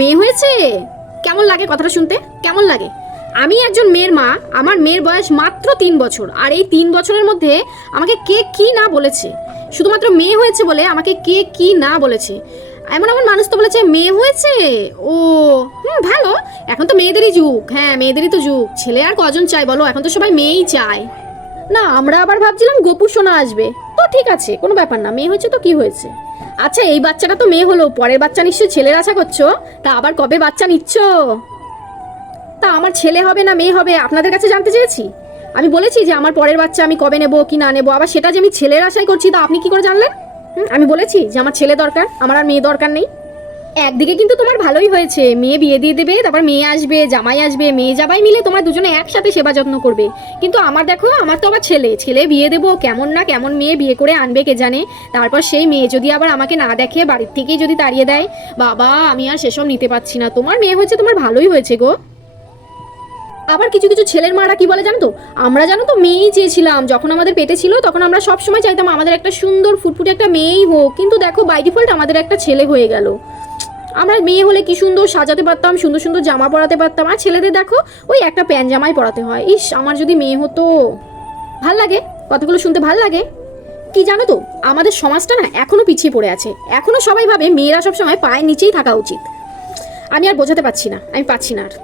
মেয়ে হয়েছে? কেমন লাগে কথাটা শুনতে? কেমন লাগে? আমি একজন মেয়ের মা, আমার মেয়ের বয়স মাত্র 3 বছর, আর এই 3 বছরের মধ্যে আমাকে কে কি না বলেছে। শুধুমাত্র মেয়ে হয়েছে বলে আমাকে কে কি না বলেছে। এমন এমন মানুষ তো বলেছে মেয়ে হয়েছে, ও ভালো, এখন তো মেয়েদেরই যুগ। হ্যাঁ, মেয়েদেরই তো যুগ, ছেলে আর কজন চাই বলো, এখন তো সবাই মেয়েই চায়। না, আমরা আবার ভাবছিলাম গোপু সোনা আসবে, তো ঠিক আছে, কোনো ব্যাপার না, মেয়ে হয়েছে তো কি হয়েছে। আচ্ছা, এই বাচ্চাটা তো মেয়ে হলো, পরের বাচ্চা নিশ্চয়ই ছেলের আশা করছো, তা আবার কবে বাচ্চা নিচ্ছ? তা আমার ছেলে হবে না মেয়ে হবে আপনাদের কাছে জানতে চেয়েছি? আমি বলেছি যে আমার পরের বাচ্চা আমি কবে নেব কি না নেব, আবার সেটা যে আমি ছেলের আশাই করছি তা আপনি কি করে জানলেন? আমি বলেছি যে আমার ছেলে দরকার, আমার আর মেয়ে দরকার নেই। একদিকে কিন্তু তোমার ভালোই হয়েছে, মেয়ে বিয়ে দিয়ে দেবে, তারপর মেয়ে আসবে, জামাই আসবে, মেয়ে জামাই মিলে তোমার দুজনে একসাথে সেবা যত্ন করবে। কিন্তু আমার দেখো, আমার তো আবার ছেলে ছেলে বিয়ে দেবো, কেমন না কেমন মেয়ে বিয়ে করে আনবে কে জানে। তারপর সেই মেয়ে যদি আবার আমাকে না দেখে বাড়ির থেকেই যদি তাড়িয়ে দেয়, বাবা আমি আর সেসব নিতে পারছি না। তোমার মেয়ে হয়েছে, তোমার ভালোই হয়েছে গো। আবার কিছু কিছু ছেলের মারা কি বলে জানো তো, আমরা জানো তো মেয়েই চেয়েছিলাম, যখন আমাদের পেটে ছিল তখন আমরা সব সময় চাইতাম আমাদের একটা সুন্দর ফুটফুটে একটা মেয়েই হোক, কিন্তু দেখো বাই ডিফল্ট আমাদের একটা ছেলে হয়ে গেল। আমরা মেয়ে হলে কি সুন্দর সাজাতে পারতাম, সুন্দর সুন্দর জামা পরাতে পারতাম, আর ছেলেদের দেখো ওই একটা প্যান্ট জামাই পরাতে হয়। ইস, আমার যদি মেয়ে হতো। ভাল লাগে কথাগুলো শুনতে, ভাল লাগে। কি জানো তো, আমাদের সমাজটা না এখনো পিছিয়ে পড়ে আছে, এখনো সবাই ভাবে মেয়েরা সবসময় পায়ের নিচেই থাকা উচিত। আমি আর বোঝাতে পারছি না, আমি পাচ্ছি না আর।